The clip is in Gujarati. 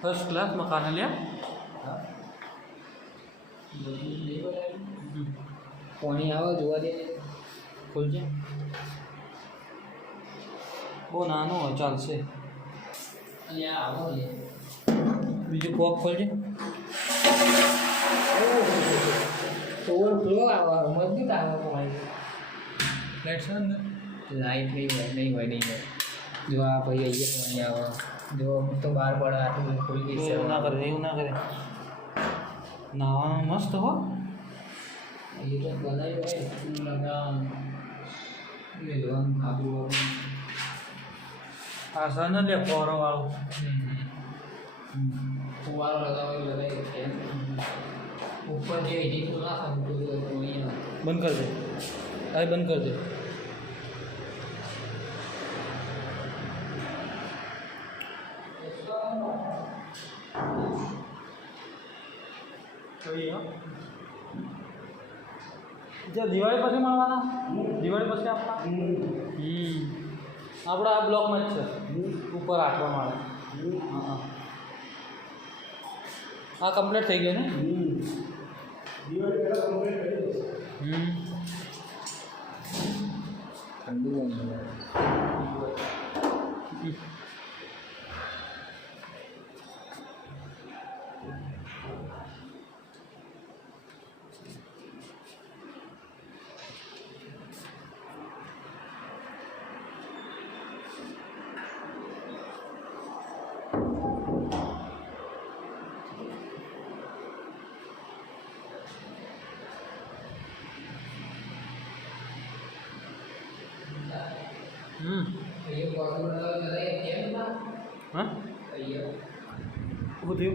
સંડાસ ફર્સ્ટ ક્લાસ है लिया પાણી આવે જોવા દે. ખોલજે. બહુ નાનો હોય ચાલશે. બીજું કોક ખોલજે. ઓવરફ્લો આવે મજબૂત આવે તમારી. લાઈટ છે ને લાઈટ નહીં હોય નહીં હોય નહીં હોય. જો આ ભાઈ અહીંયા પાણી આવે. જો તો બહાર પડે આટલું ખુલી ગઈ એવું ના કરે એવું ના કરે. નાવાનું મસ્ત હો. એ તો બનાવી હોય લગાવવાનું લેવાનું ખાધું વાળું આ સન લે પોરો વાળું. ફુવારો લગાવી લગાવી ઉપર જે હિટ ના થતું બંધ કરી દે. બંધ કરી દે. જે દિવાળી પછી મળવાના? દિવાળી પછી આપણા? હમ. આપણા આ બ્લોકમાં જ છે. ઉપર આઠવા માળે હા હા. આ કમ્પ્લીટ થઈ ગયું ને? હમ. ઠંડુ હમ. હા? શું થયું?